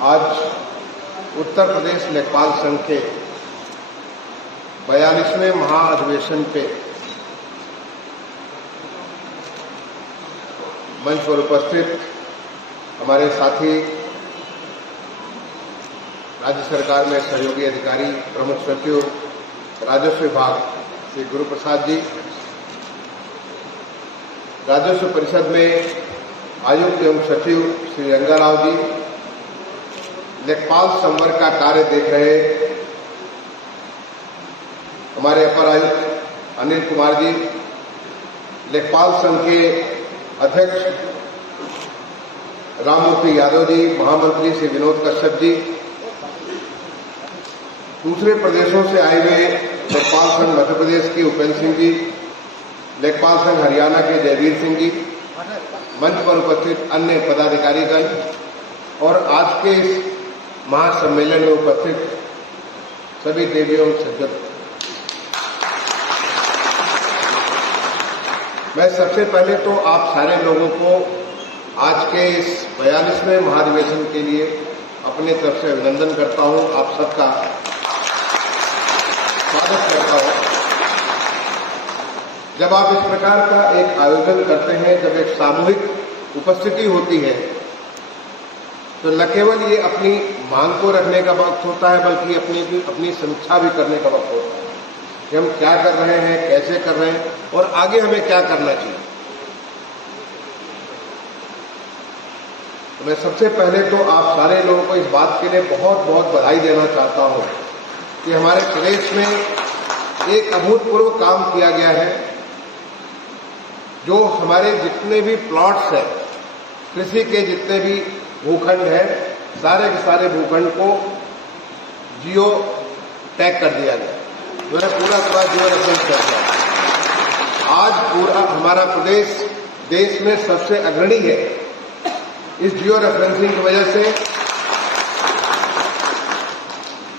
आज उत्तर प्रदेश लेखपाल संघ के 42वें महाअधिवेशन पे मंच पर उपस्थित हमारे साथी राज्य सरकार में सहयोगी अधिकारी प्रमुख सचिव राजस्व विभाग श्री गुरु प्रसाद जी, राजस्व परिषद में आयुक्त एवं सचिव श्री रंगाराव जी, लेखपाल संवर्ग का कार्य देख रहे हमारे अपर आयुक्त अनिल कुमार जी, लेखपाल संघ के अध्यक्ष राममूर्ति यादव जी, महामंत्री श्री विनोद कश्यप जी, दूसरे प्रदेशों से आए हुए लेखपाल संघ मध्य प्रदेश के उपेंद्र सिंह जी, लेखपाल संघ हरियाणा के जयवीर सिंह जी, मंच पर उपस्थित अन्य पदाधिकारीगण और आज के इस महासम्मेलन में उपस्थित सभी देवियों और सज्जन, मैं सबसे पहले तो आप सारे लोगों को आज के इस 42वें महाधिवेशन के लिए अपने तरफ से अभिनंदन करता हूं। आप सबका स्वागत करता हूं। जब आप इस प्रकार का एक आयोजन करते हैं, जब एक सामूहिक उपस्थिति होती है, तो न केवल ये अपनी मांग को रखने का वक्त होता है, बल्कि अपनी समीक्षा भी करने का वक्त होता है कि हम क्या कर रहे हैं, कैसे कर रहे हैं और आगे हमें क्या करना चाहिए। तो मैं सबसे पहले तो आप सारे लोगों को इस बात के लिए बहुत बहुत बधाई देना चाहता हूं कि हमारे प्रदेश में एक अभूतपूर्व काम किया गया है। जो हमारे जितने भी प्लॉट्स हैं, कृषि के जितने भी भूखंड है, सारे के सारे भूखंड को जियो टैग कर दिया गया, मैंने पूरा जियो रेफरेंस कर दिया। आज पूरा हमारा प्रदेश देश में सबसे अग्रणी है। इस जियो रेफरेंसिंग की वजह से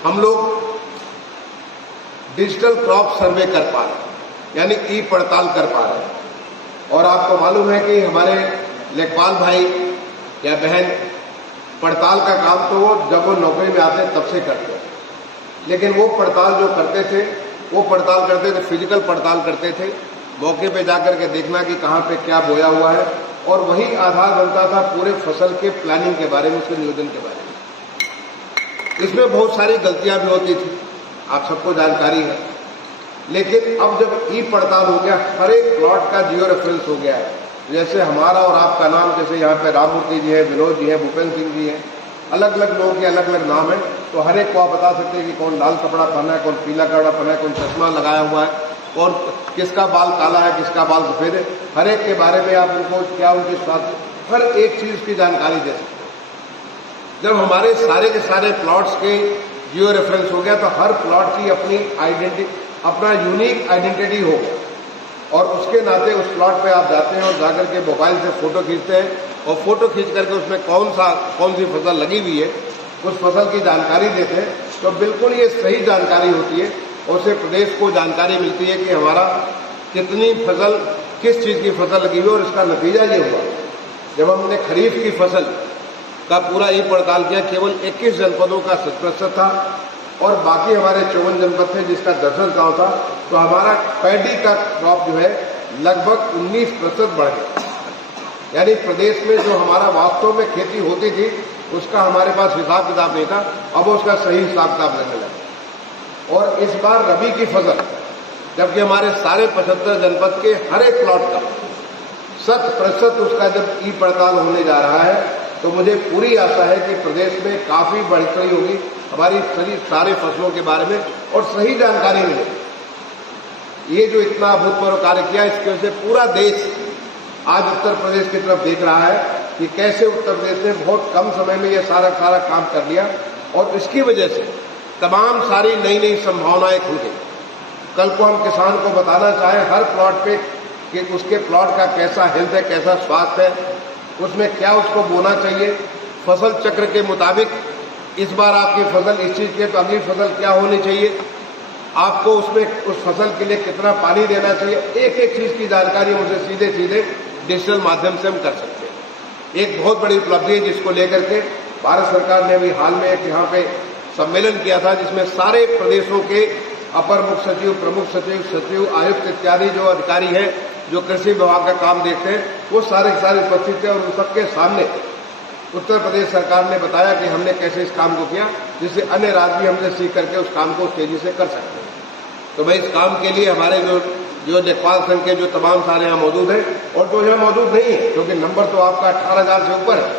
हम लोग डिजिटल क्रॉप सर्वे कर पा रहे हैं, यानी ई पड़ताल कर पा रहे हैं। और आपको मालूम है कि हमारे लेखपाल भाई या बहन पड़ताल का काम तो जब वो नौकरी में आते तब से करते हैं, लेकिन वो पड़ताल जो करते थे, वो पड़ताल करते थे, फिजिकल पड़ताल करते थे, मौके पे जाकर के देखना कि कहाँ पे क्या बोया हुआ है, और वही आधार बनता था पूरे फसल के प्लानिंग के बारे में, उसके नियोजन के बारे में। इसमें बहुत सारी गलतियां भी होती थी, आप सबको जानकारी है। लेकिन अब जब ई पड़ताल हो गया, हर एक प्लॉट का जियो रेफरेंस हो गया है। जैसे हमारा और आपका नाम, जैसे यहाँ पे राममूर्ति जी है, विनोद जी है, भूपेंद्र सिंह जी हैं, अलग अलग लोगों के अलग अलग नाम है, तो हर एक को आप बता सकते हैं कि कौन लाल कपड़ा पहना है, कौन पीला कपड़ा पहना है, कौन चश्मा लगाया हुआ है, कौन किसका बाल काला है, किसका बाल सफेद है। हर एक के बारे में आप उनको क्या उनके स्वास्थ्य, हर एक चीज की जानकारी दे सकते हैं। जब हमारे सारे के सारे प्लॉट्स के जियो रेफरेंस हो गया, तो हर प्लॉट की अपना यूनिक आइडेंटिटी हो, और उसके नाते उस प्लॉट पे आप जाते हैं और जाकर के मोबाइल से फोटो खींचते हैं, और फोटो खींच करके उसमें कौन सी फसल लगी हुई है, उस फसल की जानकारी देते हैं। तो बिल्कुल ये सही जानकारी होती है, और उससे प्रदेश को जानकारी मिलती है कि हमारा कितनी फसल, किस चीज की फसल लगी हुई है। और इसका नतीजा ये हुआ, जब हमने खरीफ की फसल का पूरा ई पड़ताल किया, केवल 21 जनपदों का 7% था, और बाकी हमारे 54 जनपद थे जिसका 10 गांव था, तो हमारा पैडी का क्रॉप जो है लगभग 19% बढ़ गया। यानी प्रदेश में जो हमारा वास्तव में खेती होती थी, उसका हमारे पास हिसाब किताब नहीं था, अब उसका सही हिसाब किताब लगने लगा। और इस बार रबी की फसल, जबकि हमारे सारे 75 जनपद के हर एक प्लॉट का 100% उसका जब ई पड़ताल होने जा रहा है, तो मुझे पूरी आशा है कि प्रदेश में काफी बढ़ोतरी होगी हमारी सारे फसलों के बारे में, और सही जानकारी मिलेगी। ये जो इतना अभूतपूर्व कार्य किया, इसकी वजह से पूरा देश आज उत्तर प्रदेश की तरफ देख रहा है कि कैसे उत्तर प्रदेश ने बहुत कम समय में ये सारा काम कर लिया, और इसकी वजह से तमाम सारी नई संभावनाएं खुल गई। कल को हम किसान को बताना चाहें हर प्लॉट पे कि उसके प्लॉट का कैसा हेल्थ है, कैसा स्वास्थ्य है, उसमें क्या उसको बोना चाहिए, फसल चक्र के मुताबिक इस बार आपकी फसल इस चीज की है तो अगली फसल क्या होनी चाहिए, आपको उसमें उस फसल के लिए कितना पानी देना चाहिए, एक एक चीज की जानकारी मुझे सीधे डिजिटल माध्यम से हम कर सकते हैं। एक बहुत बड़ी उपलब्धि है जिसको लेकर के भारत सरकार ने भी हाल में एक यहाँ पे सम्मेलन किया था जिसमें सारे प्रदेशों के अपर मुख्य सचिव, प्रमुख सचिव, सचिव, आयुक्त इत्यादि जो अधिकारी हैं जो कृषि विभाग का काम देखते हैं वो सारे उपस्थित थे और उन सबके सामने उत्तर प्रदेश सरकार ने बताया कि हमने कैसे इस काम को किया जिससे अन्य राज्य भी हमसे सीख करके उस काम को तेजी से कर सकते हैं। तो भाई इस काम के लिए हमारे जो लेखपाल संघ के जो तमाम सारे यहाँ मौजूद हैं और जो यहाँ मौजूद नहीं है क्योंकि नंबर तो आपका 18,000 से ऊपर है।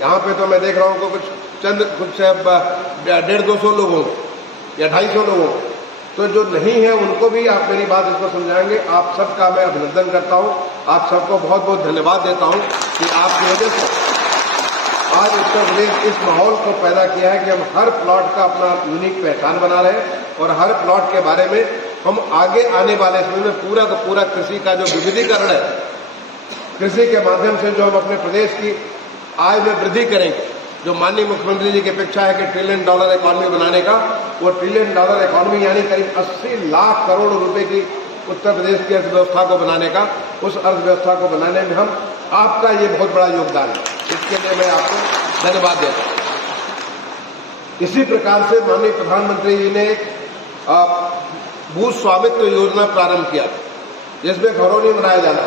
यहाँ पे तो मैं देख रहा हूँ कि कुछ 150-200 लोग होंगे या 250 लोग होंगे। तो जो नहीं है उनको भी आप मेरी बात इसको समझाएंगे। आप सबका मैं अभिनंदन करता हूँ, आप सबको बहुत बहुत धन्यवाद देता हूँ कि आपकी वजह से आज उत्तर प्रदेश इस माहौल को पैदा किया है कि हम हर प्लॉट का अपना यूनिक पहचान बना रहे हैं और हर प्लॉट के बारे में हम आगे आने वाले समय में पूरा का पूरा कृषि का जो विविधीकरण है, कृषि के माध्यम से जो हम अपने प्रदेश की आय में वृद्धि करेंगे, जो माननीय मुख्यमंत्री जी की अपेक्षा है कि $1 ट्रिलियन इकॉनमी बनाने का, वो $1 ट्रिलियन इकॉनमी यानी करीब 80 लाख करोड़ रुपए की उत्तर प्रदेश की अर्थव्यवस्था को बनाने का, उस अर्थव्यवस्था को बनाने में हम आपका ये बहुत बड़ा योगदान है। इसके लिए मैं आपको धन्यवाद देता हूँ। इसी प्रकार से माननीय प्रधानमंत्री जी ने भू स्वामित्व योजना प्रारंभ किया जिसमें घरों नहीं बनाया जाना।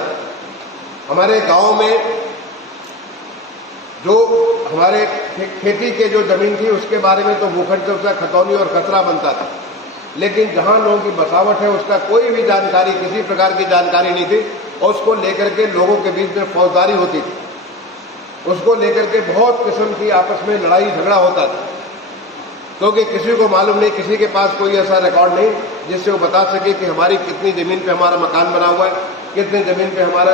हमारे गांव में जो हमारे खेती के जो जमीन थी उसके बारे में तो भूखंड से खतौनी और खतरा बनता था, लेकिन जहां लोगों की बसावट है उसका कोई भी जानकारी, किसी प्रकार की जानकारी नहीं थी और उसको लेकर के लोगों के बीच में फौजदारी होती थी, उसको लेकर के बहुत किस्म की आपस में लड़ाई झगड़ा होता था क्योंकि किसी को मालूम नहीं, किसी के पास कोई ऐसा रिकॉर्ड नहीं जिससे वो बता सके कि हमारी कितनी जमीन पे हमारा मकान बना हुआ है, कितनी जमीन पे हमारा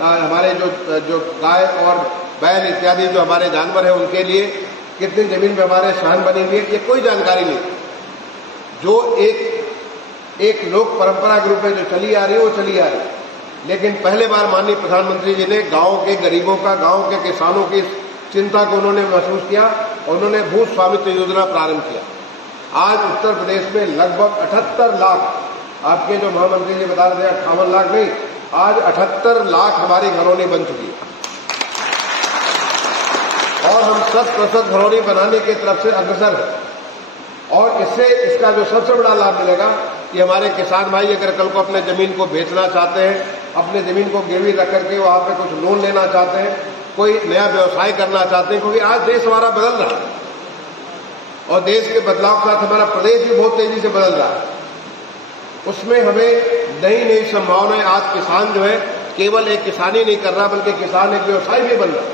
हमारे जो गाय और बैल इत्यादि जो हमारे जानवर है उनके लिए कितनी जमीन पे हमारे सहन बनी हुई है, ये कोई जानकारी नहीं। जो एक लोक परंपरा के रूप में जो चली आ रही है वो चली आ रही है, लेकिन पहले बार माननीय प्रधानमंत्री जी ने गांव के गरीबों का, गांव के किसानों की चिंता को उन्होंने महसूस किया और उन्होंने भू स्वामित्व योजना प्रारंभ किया। आज उत्तर प्रदेश में लगभग 78 लाख, आपके जो महामंत्री जी बता रहे थे 58 लाख नहीं, आज 78 लाख हमारी घरौनी बन चुकी है और हम 100% घरौनी बनाने की तरफ से अग्रसर हैं। और इससे इसका जो सबसे बड़ा लाभ मिलेगा कि हमारे किसान भाई अगर कल को अपने जमीन को बेचना चाहते हैं, अपने जमीन को गिरवी रख करके वहां पे कुछ लोन लेना चाहते हैं, कोई नया व्यवसाय करना चाहते हैं, क्योंकि आज देश हमारा बदल रहा है और देश के बदलाव के साथ हमारा प्रदेश भी बहुत तेजी से बदल रहा है। उसमें हमें नई नई संभावनाएं, आज किसान जो है केवल एक किसानी नहीं कर रहा बल्कि किसान एक व्यवसाय भी बन रहा है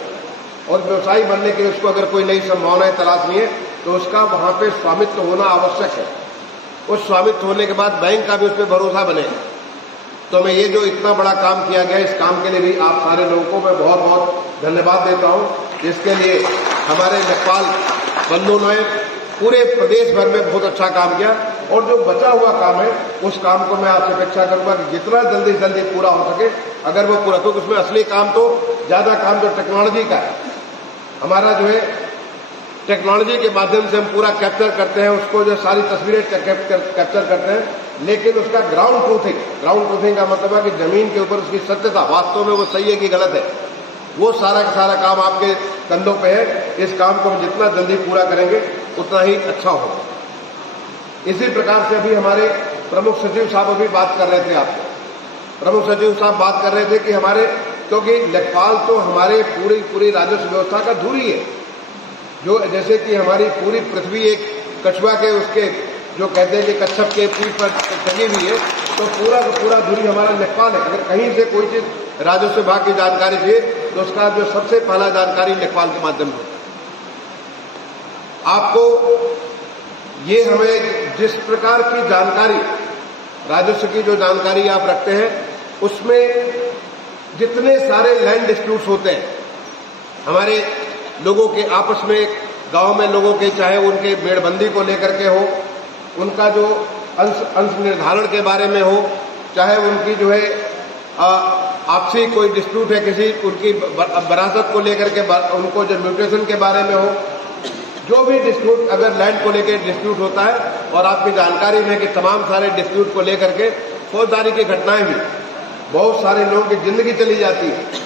और व्यवसायी बनने के लिए उसको अगर कोई नई संभावनाएं तलाशनी है तो उसका वहां पे स्वामित्व होना आवश्यक है। उस स्वामित्व होने के बाद बैंक का भी उस पर भरोसा बनेगा। तो मैं ये जो इतना बड़ा काम किया गया, इस काम के लिए भी आप सारे लोगों को मैं बहुत बहुत धन्यवाद देता हूं, जिसके लिए हमारे लेखपाल बंधुओं ने पूरे प्रदेश भर में बहुत अच्छा काम किया। और जो बचा हुआ काम है उस काम को मैं आपसे अपेक्षा करूंगा कि जितना जल्दी से जल्दी पूरा हो सके, अगर वो पूरा, क्योंकि उसमें असली काम तो ज्यादा काम जो टेक्नोलॉजी का है, हमारा जो है टेक्नोलॉजी के माध्यम से हम पूरा कैप्चर करते हैं, उसको जो सारी तस्वीरें कैप्चर करते हैं, लेकिन उसका ग्राउंड ट्रूथिंग का मतलब है कि जमीन के ऊपर उसकी सत्यता, वास्तव में वो सही है कि गलत है, वो सारा का सारा काम आपके कंधों पे है। इस काम को हम जितना जल्दी पूरा करेंगे उतना ही अच्छा होगा। इसी प्रकार से अभी हमारे प्रमुख सचिव साहब अभी बात कर रहे थे, आपसे प्रमुख सचिव साहब बात कर रहे थे कि हमारे, क्योंकि लेखपाल तो हमारे पूरी राजस्व व्यवस्था का धुरी है, जो जैसे कि हमारी पूरी पृथ्वी एक कछुआ के उसके जो कहते हैं कि कच्छप के पीठ पर टंगी हुई है, तो पूरा का पूरा धुरी हमारा लेखपाल है। अगर कहीं से कोई चीज राजस्व विभाग की जानकारी चाहिए तो उसका जो सबसे पहला जानकारी लेखपाल के माध्यम से। आपको ये हमें जिस प्रकार की जानकारी, राजस्व की जो जानकारी आप रखते हैं, उसमें जितने सारे लैंड डिस्प्यूट्स होते हैं हमारे लोगों के आपस में, गांव में लोगों के, चाहे उनके मेड़बंदी को लेकर के हो, उनका जो अंश निर्धारण के बारे में हो, चाहे उनकी जो है आपसी कोई डिस्प्यूट है, किसी उनकी विरासत को लेकर के, उनको जो म्यूटेशन के बारे में हो, जो भी डिस्प्यूट अगर लैंड को लेकर डिस्प्यूट होता है, और आपकी जानकारी में कि तमाम सारे डिस्प्यूट को लेकर के फौजदारी की घटनाएं भी, बहुत सारे लोगों की जिंदगी चली जाती है।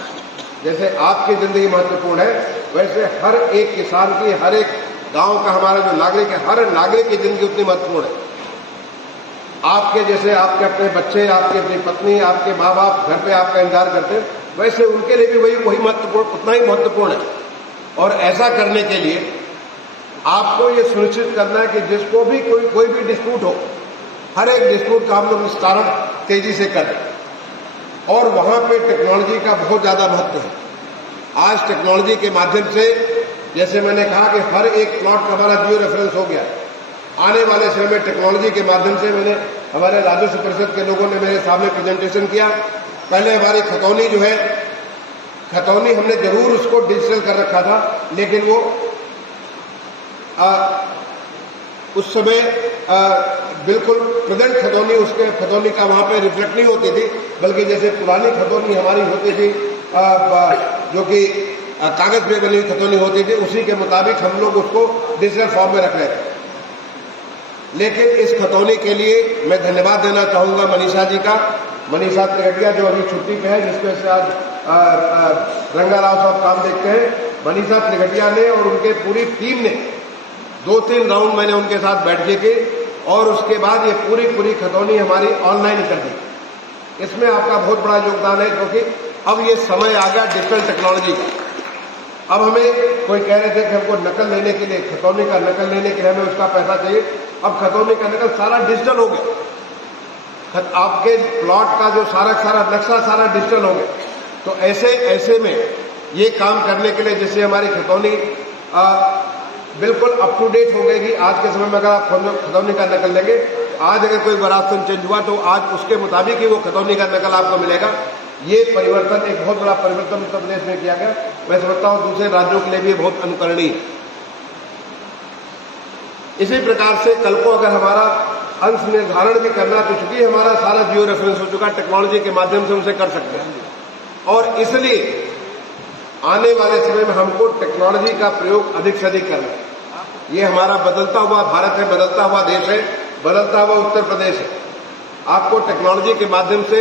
जैसे आपकी जिंदगी महत्वपूर्ण है, वैसे हर एक किसान की, हर एक गांव का हमारा जो नागरिक है, हर नागरिक की जिंदगी उतनी महत्वपूर्ण है। आपके जैसे आपके अपने बच्चे, आपकी अपनी पत्नी, आपके माँ बाप घर पे आपका इंतजार करते हैं, वैसे उनके लिए भी वही महत्वपूर्ण, उतना ही महत्वपूर्ण है। और ऐसा करने के लिए आपको ये सुनिश्चित करना है कि जिसको भी कोई भी डिस्प्यूट हो, हर एक डिस्प्यूट का हम लोग निस्तारण तेजी से करें। और वहां पे टेक्नोलॉजी का बहुत ज्यादा महत्व है। आज टेक्नोलॉजी के माध्यम से, जैसे मैंने कहा कि हर एक प्लॉट का हमारा जियो रेफरेंस हो गया। आने वाले समय में टेक्नोलॉजी के माध्यम से हमारे राजस्व परिषद के लोगों ने मेरे सामने प्रेजेंटेशन किया। पहले हमारी खतौनी जो है, खतौनी हमने जरूर उसको डिजिटल कर रखा था, लेकिन वो उस समय बिल्कुल प्रेजेंट खतौनी, उसके खतौनी का वहां पे रिफ्लेक्ट नहीं होती थी, बल्कि जैसे पुरानी खतौनी हमारी होती थी जो कि कागज पे बनी हुई खतौनी होती थी, उसी के मुताबिक हम लोग उसको डिजिटल फॉर्म में रख रहे थे। लेकिन इस खतौनी के लिए मैं धन्यवाद देना चाहूंगा मनीषा जी का, मनीषा त्रिगटिया जो अभी छुट्टी पे है, जिसपे से आज रंगाराव साहब काम देखते हैं। मनीषा त्रिगटिया ने और उनके पूरी टीम ने 2-3 राउंड मैंने उनके साथ बैठ के और उसके बाद ये पूरी खतौनी हमारी ऑनलाइन कर दी। इसमें आपका बहुत बड़ा योगदान है, क्योंकि अब ये समय आ गया डिजिटल टेक्नोलॉजी का। अब हमें कोई कह रहे थे कि हमको नकल लेने के लिए, खतौनी का नकल लेने के लिए हमें उसका पैसा चाहिए। अब खतौनी का नकल सारा डिजिटल हो गया, आपके प्लॉट का जो सारा नक्शा सारा डिजिटल हो गया। तो ऐसे में ये काम करने के लिए, जैसे हमारी खतौनी बिल्कुल अप टू डेट हो गई। आज के समय में अगर आप खतौनी का नकल लेंगे, आज अगर कोई विरासत चेंज हुआ तो आज उसके मुताबिक ही वो खतौनी का नकल आपको मिलेगा। ये परिवर्तन, एक बहुत बड़ा परिवर्तन उत्तर प्रदेश में किया गया। मैं समझता हूं दूसरे राज्यों के लिए भी बहुत अनुकरणीय है। इसी प्रकार से कल को अगर हमारा अंश निर्धारण भी करना, तो चूंकि हमारा सारा जियो रेफरेंस हो चुका, टेक्नोलॉजी के माध्यम से उनसे कर सकते हैं। और इसलिए आने वाले समय में हमको टेक्नोलॉजी का प्रयोग अधिक से अधिक करना है। ये हमारा बदलता हुआ भारत है, बदलता हुआ देश है, बदलता हुआ उत्तर प्रदेश है। आपको टेक्नोलॉजी के माध्यम से,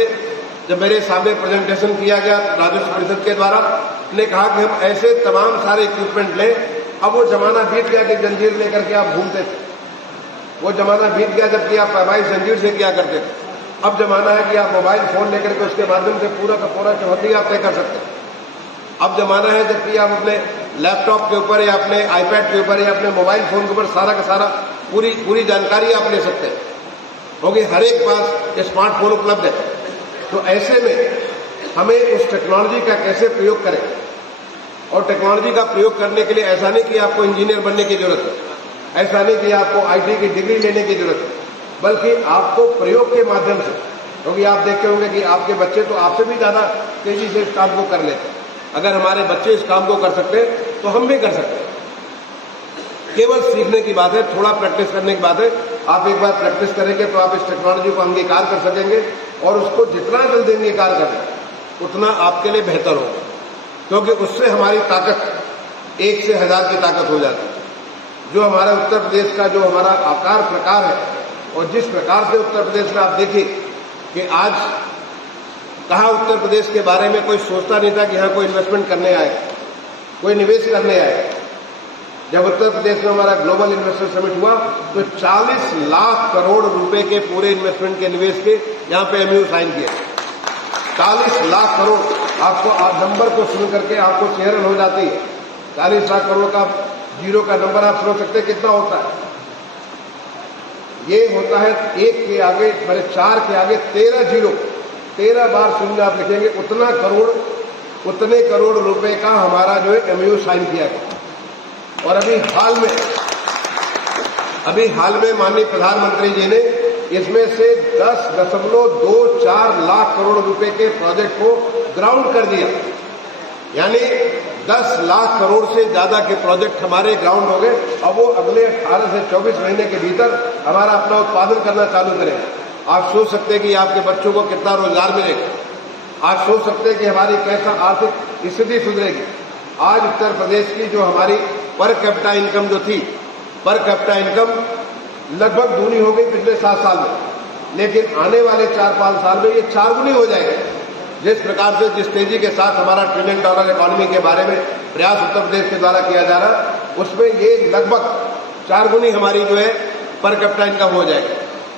जब मेरे सामने प्रेजेंटेशन किया गया राजस्व परिषद के द्वारा, ने कहा कि हम ऐसे तमाम सारे इक्विपमेंट लें। अब वो जमाना बीत गया कि जंजीर लेकर के आप घूमते थे, वो जमाना बीत गया जबकि आप पैमाइश जंजीर से किया करते थे। अब जमाना है कि आप मोबाइल फोन लेकर के उसके माध्यम से पूरा का पूरा चौहद्दी आप तय कर सकते हैं। अब जमाना है जबकि आप अपने लैपटॉप के ऊपर या अपने आईपैड के ऊपर या अपने मोबाइल फोन के ऊपर सारा का सारा पूरी जानकारी आप ले सकते हैं, क्योंकि हर एक पास स्मार्टफोन उपलब्ध है। तो ऐसे में हमें उस टेक्नोलॉजी का कैसे प्रयोग करें, और टेक्नोलॉजी का प्रयोग करने के लिए ऐसा नहीं कि आपको इंजीनियर बनने की जरूरत है, ऐसा नहीं कि आपको आईटी की डिग्री लेने की जरूरत है, बल्कि आपको प्रयोग के माध्यम से, क्योंकि आप देखते होंगे कि आपके बच्चे तो आपसे भी ज्यादा तेजी से इस काम को कर लेते हैं। अगर हमारे बच्चे इस काम को कर सकते हैं तो हम भी कर सकते हैं। केवल सीखने की बात है, थोड़ा प्रैक्टिस करने की बात है। आप एक बार प्रैक्टिस करेंगे तो आप इस टेक्नोलॉजी को अंगीकार कर सकेंगे, और उसको जितना जल्दी अंगीकार करें उतना आपके लिए बेहतर होगा, क्योंकि उससे हमारी ताकत 1 से 1000 की ताकत हो जाती है। जो हमारे उत्तर प्रदेश का जो हमारा आकार प्रकार है, और जिस प्रकार से उत्तर प्रदेश में आप देखिए कि आज कहाँ उत्तर प्रदेश के बारे में कोई सोचता नहीं था कि यहाँ कोई इन्वेस्टमेंट करने आए, कोई निवेश करने आए। जब उत्तर प्रदेश में हमारा ग्लोबल इन्वेस्टर समिट हुआ तो 40 लाख करोड़ रुपए के पूरे इन्वेस्टमेंट के निवेश के यहाँ पे एमयू साइन किया। 40 लाख करोड़, आपको नंबर को सुन करके आपको चेहरन हो जाती है। 40 लाख करोड़ का जीरो का नंबर आप समझ सकते हैं कितना होता है। ये होता है 1 के आगे, मेरे 4 के आगे 13 जीरो, 13 बार शून्य आप लिखेंगे, उतने करोड़ रुपए का हमारा जो है एमयू साइन किया गया। और अभी हाल में माननीय प्रधानमंत्री जी ने इसमें से 10.24 लाख करोड़ रुपए के प्रोजेक्ट को ग्राउंड कर दिया, यानी 10 लाख करोड़ से ज्यादा के प्रोजेक्ट हमारे ग्राउंड हो गए। अब वो अगले 18 से 24 महीने के भीतर हमारा अपना उत्पादन करना चालू करेगा। आप सोच सकते हैं कि आपके बच्चों को कितना रोजगार मिलेगा, आप सोच सकते हैं कि हमारी कैसा आर्थिक स्थिति सुधरेगी। आज उत्तर प्रदेश की जो हमारी पर कैपिटा इनकम जो थी, पर कैपिटा इनकम लगभग दूनी हो गई पिछले 7 साल में, लेकिन आने वाले 4-5 साल में ये 4 गुनी हो जाएगी। जिस प्रकार से, जिस तेजी के साथ हमारा $1 ट्रिलियन इकोनॉमी के बारे में प्रयास उत्तर प्रदेश के द्वारा किया जा रहा, उसमें ये लगभग 4 गुनी हमारी जो है पर कैपिटा इनकम हो जाएगी।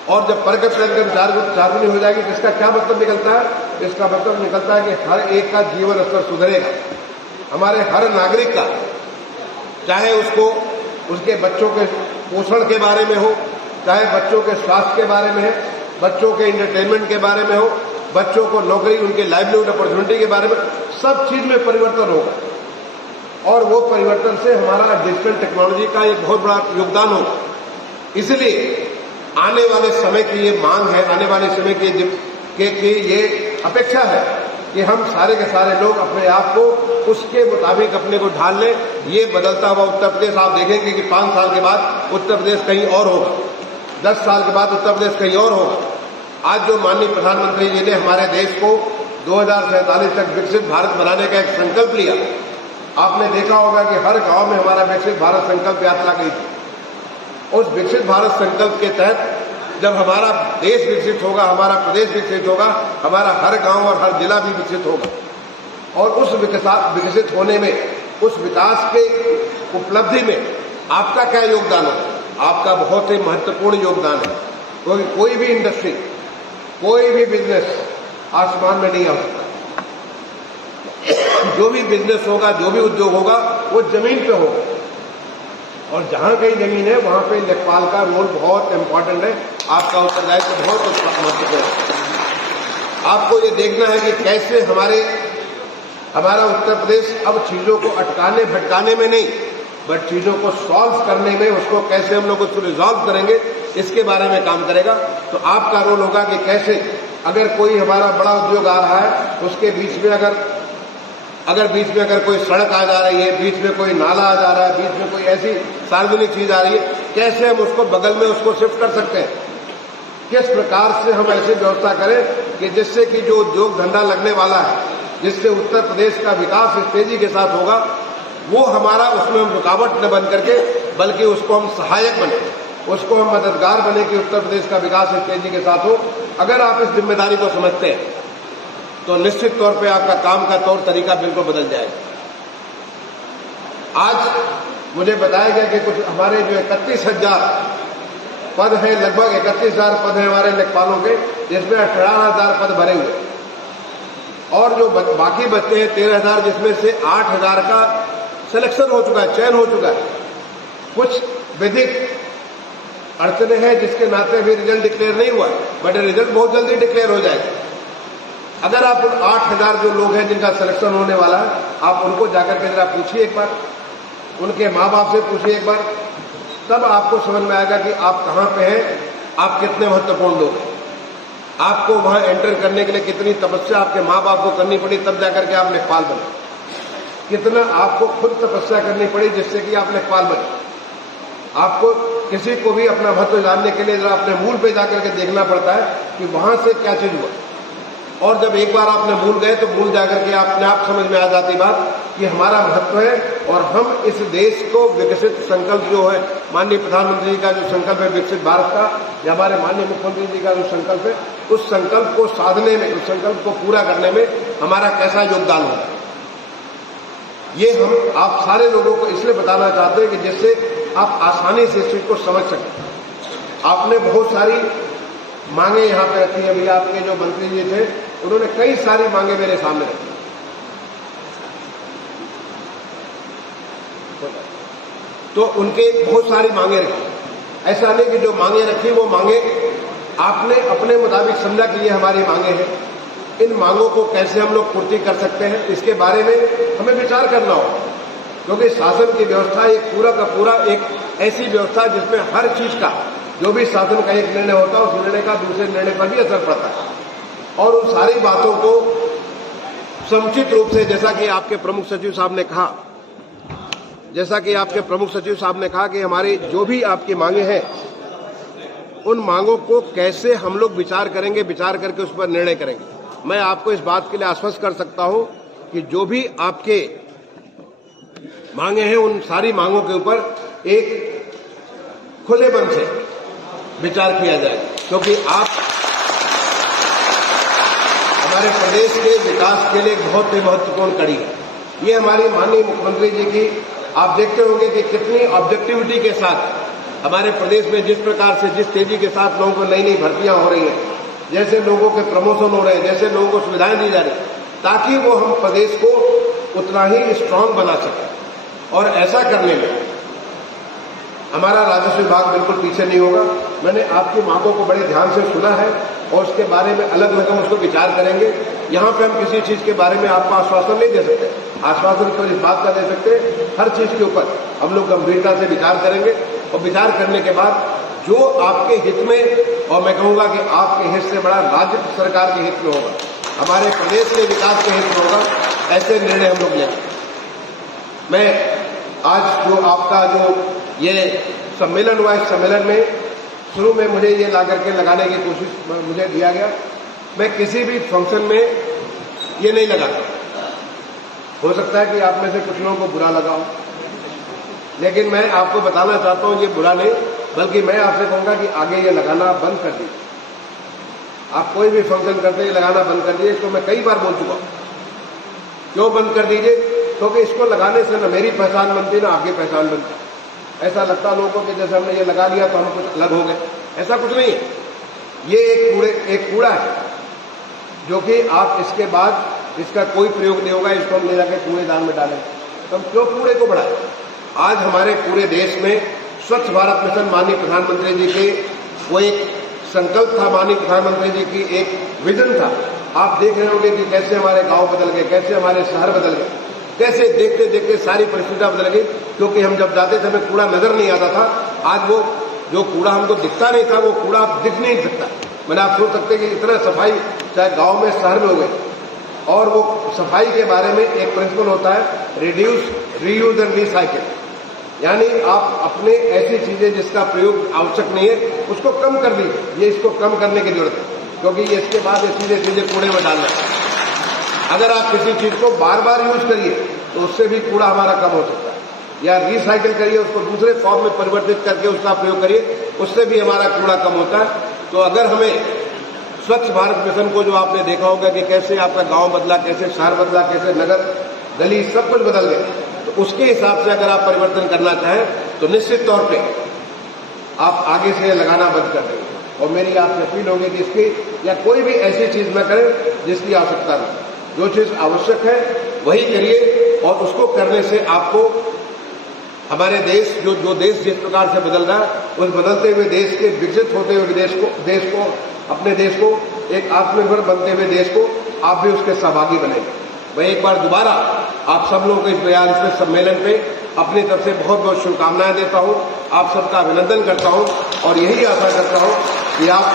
और जब पर कैपिटा इनकम 4 गुनी हो जाएगी तो इसका क्या मतलब निकलता है? इसका मतलब निकलता है कि हर एक का जीवन स्तर सुधरेगा, हमारे हर नागरिक का, चाहे उसको उसके बच्चों के पोषण के बारे में हो, चाहे बच्चों के स्वास्थ्य के बारे में है, बच्चों के एंटरटेनमेंट के बारे में हो, बच्चों को नौकरी, उनके लाइवलीहुड अपॉर्चुनिटी के बारे में, सब चीज में परिवर्तन होगा। और वो परिवर्तन से हमारा डिजिटल टेक्नोलॉजी का एक बहुत बड़ा योगदान होगा। इसलिए आने वाले समय की ये मांग है, आने वाले समय की ये अपेक्षा है कि हम सारे के सारे लोग अपने आप को उसके मुताबिक अपने को ढाल लें। ये बदलता हुआ उत्तर प्रदेश आप देखेंगे कि 5 साल के बाद उत्तर प्रदेश कहीं और होगा, 10 साल के बाद उत्तर प्रदेश कहीं और होगा। आज जो माननीय प्रधानमंत्री जी ने हमारे देश को 2047 तक विकसित भारत बनाने का एक संकल्प लिया, आपने देखा होगा कि हर गांव में हमारा विकसित भारत संकल्प यात्रा गई थी। उस विकसित भारत संकल्प के तहत जब हमारा देश विकसित होगा, हमारा प्रदेश विकसित होगा, हमारा हर गांव और हर जिला भी विकसित होगा। और उस विकसित होने में, उस विकास के उपलब्धि में आपका क्या योगदान है? आपका बहुत ही महत्वपूर्ण योगदान है। कोई भी इंडस्ट्री, कोई भी बिजनेस आसमान में नहीं आ सकता। जो भी बिजनेस होगा, जो भी उद्योग होगा, वो जमीन पे होगा। और जहां कहीं जमीन है वहां पे लेखपाल का रोल बहुत इंपॉर्टेंट है। आपका उत्तरदायित्व बहुत महत्वपूर्ण है। आपको ये देखना है कि कैसे हमारा उत्तर प्रदेश अब चीजों को अटकाने भटकाने में नहीं, बट चीजों को सॉल्व करने में, उसको कैसे हम लोग उसको रिजॉल्व करेंगे, इसके बारे में काम करेगा। तो आपका रोल होगा कि कैसे अगर कोई हमारा बड़ा उद्योग आ रहा है, उसके बीच में अगर कोई सड़क आ जा रही है, बीच में कोई नाला आ जा रहा है, बीच में कोई ऐसी सार्वजनिक चीज आ रही है, कैसे हम उसको बगल में उसको शिफ्ट कर सकते हैं? किस प्रकार से हम ऐसी व्यवस्था करें कि जिससे कि जो उद्योग धंधा लगने वाला है, जिससे उत्तर प्रदेश का विकास इस तेजी के साथ होगा, वो हमारा उसमें हम रुकावट न बन करके, बल्कि उसको हम सहायक बने, उसको हम मददगार बने कि उत्तर प्रदेश का विकास इस तेजी के साथ हो। अगर आप इस जिम्मेदारी को समझते हैं तो निश्चित तौर पे आपका काम का तौर तरीका बिल्कुल बदल जाएगा। आज मुझे बताया गया कि कुछ हमारे जो 31,000 पद हैं, लगभग 31,000 पद हैं हमारे लेखपालों के, जिसमें 18,000 पद भरे हुए, और जो बाकी बचते हैं 13,000, जिसमें से 8,000 का सिलेक्शन हो चुका है, चयन हो चुका है। कुछ विधिक अड़चने हैं जिसके नाते अभी रिजल्ट डिक्लेयर नहीं हुआ, बट रिजल्ट बहुत जल्दी डिक्लेयर हो जाएगा। अगर आप उन 8,000 जो लोग हैं जिनका सिलेक्शन होने वाला है, आप उनको जाकर के जरा पूछिए एक बार, उनके माँ बाप से पूछिए एक बार, तब आपको समझ में आएगा कि आप कहाँ पे हैं, आप कितने महत्वपूर्ण लोग हैं। आपको वहां एंटर करने के लिए कितनी तपस्या आपके माँ बाप को करनी पड़ी, तब जाकर के आप लेखपाल बने। कितना आपको खुद तपस्या करनी पड़ी जिससे कि आप लेखपाल बने। आपको किसी को भी अपना महत्व जानने के लिए जरा अपने मूल पे जाकर के देखना पड़ता है कि वहां से क्या चीज हुआ। और जब एक बार आपने भूल गए तो भूल जाकर के अपने आप समझ में आ जाती बात कि हमारा महत्व है, और हम इस देश को विकसित संकल्प जो है, माननीय प्रधानमंत्री जी का जो संकल्प है विकसित भारत का, या हमारे माननीय मुख्यमंत्री जी का जो संकल्प है, उस संकल्प को साधने में, उस संकल्प को पूरा करने में हमारा कैसा योगदान होगा, ये हम आप सारे लोगों को इसलिए बताना चाहते हैं कि जिससे आप आसानी से इस चीज को समझ सकें। आपने बहुत सारी मांगे यहां पे रखी है। अभी आपके जो मंत्री जी थे, उन्होंने कई सारी मांगे मेरे सामने रखी, तो उनके बहुत सारी मांगे रखी। ऐसा नहीं कि जो मांगे रखी वो मांगे आपने अपने मुताबिक समझा कि ये हमारी मांगे हैं। इन मांगों को कैसे हम लोग पूर्ति कर सकते हैं, इसके बारे में हमें विचार करना होगा, क्योंकि शासन की व्यवस्था एक पूरा का पूरा एक ऐसी व्यवस्था जिसमें हर चीज का, जो भी शासन का एक निर्णय होता है, उस निर्णय का दूसरे निर्णय पर भी असर पड़ता है। और उन सारी बातों को समुचित रूप से, जैसा कि आपके प्रमुख सचिव साहब ने कहा, कि हमारी जो भी आपकी मांगे हैं, उन मांगों को कैसे हम लोग विचार करेंगे, विचार करके उस पर निर्णय करेंगे। मैं आपको इस बात के लिए आश्वस्त कर सकता हूं कि जो भी आपके मांगे हैं, उन सारी मांगों के ऊपर एक खुले मन से विचार किया जाए, क्योंकि आप हमारे प्रदेश के विकास के लिए बहुत ही महत्वपूर्ण कड़ी है। ये हमारी माननीय मुख्यमंत्री जी की, आप देखते होंगे कि कितनी ऑब्जेक्टिविटी के साथ हमारे प्रदेश में जिस प्रकार से, जिस तेजी के साथ लोगों को नई नई भर्तियां हो रही हैं, जैसे लोगों के प्रमोशन हो रहे हैं, जैसे लोगों को सुविधाएं दी जा रही, ताकि वो हम प्रदेश को उतना ही स्ट्रांग बना सकें। और ऐसा करने में हमारा राजस्व विभाग बिल्कुल पीछे नहीं होगा। मैंने आपकी मांगों को बड़े ध्यान से सुना है और उसके बारे में अलग अलग हम उसको विचार करेंगे। यहाँ पे हम किसी चीज के बारे में आपको आश्वासन नहीं दे सकते। आश्वासन तो इस बात का दे सकते, हर चीज के ऊपर हम लोग गंभीरता से विचार करेंगे और विचार करने के बाद जो आपके हित में, और मैं कहूंगा कि आपके हित से बड़ा राज्य सरकार के हित में होगा, हमारे प्रदेश के विकास के हित में होगा, ऐसे निर्णय हम लोग लेंगे। मैं आज जो आपका जो ये सम्मेलन हुआ, इस सम्मेलन में शुरू में मुझे ये ला करके लगाने की कोशिश मुझे दिया गया। मैं किसी भी फंक्शन में ये नहीं लगाता। हो सकता है कि आप में से कुछ लोगों को बुरा लगा हो, लेकिन मैं आपको बताना चाहता हूं ये बुरा नहीं, बल्कि मैं आपसे कहूंगा कि आगे ये लगाना बंद कर दीजिए। आप कोई भी फंक्शन करते हैं लगाना बंद कर दीजिए। इसको मैं कई बार बोल चुका हूं। क्यों बंद कर दीजिए? क्योंकि इसको लगाने से न मेरी पहचान बनती, ना आपकी पहचान बनती। ऐसा लगता लोगों को कि जैसे हमने ये लगा लिया तो हम कुछ अलग हो गए। ऐसा कुछ नहीं है। ये एक कूड़ा है जो कि आप इसके बाद इसका कोई प्रयोग नहीं होगा। इसको हम ले जाकर कूड़ेदान में डालें तो हम क्यों कूड़े को बढ़ाएं? आज हमारे पूरे देश में स्वच्छ भारत मिशन माननीय प्रधानमंत्री जी के वो एक संकल्प था, माननीय प्रधानमंत्री जी की एक विजन था। आप देख रहे होंगे कि कैसे हमारे गांव बदल गए, कैसे हमारे शहर बदल गए, कैसे देखते देखते सारी परिस्थितियां बदल गई। क्योंकि हम जब जाते थे हमें कूड़ा नजर नहीं आता था। आज वो जो कूड़ा हमको दिखता नहीं था वो कूड़ा अब दिख नहीं सकता। मैंने आप सोच सकते कि इतना सफाई चाहे गांव में शहर में हो गई। और वो सफाई के बारे में एक प्रिंसिपल होता है, रिड्यूस, रीयूज एंड रिसाइकिल। यानी आप अपने ऐसी चीजें जिसका प्रयोग आवश्यक नहीं है उसको कम कर दीजिए। ये इसको कम करने की जरूरत है, क्योंकि ये इसके बाद ये सीधे सीधे कूड़े में डालना है। अगर आप किसी चीज को बार बार यूज करिए तो उससे भी कूड़ा हमारा कम हो सकता है, या रिसाइकिल करिए, उसको दूसरे फॉर्म में परिवर्तित करके उसका प्रयोग करिए, उससे भी हमारा कूड़ा कम होता है। तो अगर हमें स्वच्छ भारत मिशन को, जो आपने देखा होगा कि कैसे आपका गांव बदला, कैसे शहर बदला, कैसे नगर गली सब कुछ बदल गया, तो उसके हिसाब से अगर आप परिवर्तन करना चाहें तो निश्चित तौर पे आप आगे से लगाना बंद कर देंगे। और मेरी आपसे अपील होगी कि इसकी या कोई भी ऐसी चीज न करें जिसकी आवश्यकता नहीं। जो चीज आवश्यक है वही करिए, और उसको करने से आपको हमारे देश, जो देश जिस प्रकार से बदल रहा है, उस बदलते हुए देश के, विकसित होते हुए अपने देश को एक आत्मनिर्भर बनते हुए देश को आप भी उसके सहभागी बनेंगे। मैं एक बार दोबारा आप सब लोगों को इस 42वें सम्मेलन पे अपनी तरफ से बहुत बहुत शुभकामनाएं देता हूं, आप सबका अभिनंदन करता हूं और यही आशा करता हूं कि आप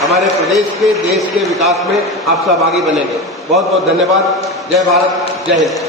हमारे प्रदेश के, देश के विकास में आप सहभागी बनेंगे। बहुत बहुत धन्यवाद। जय भारत, जय हिंद।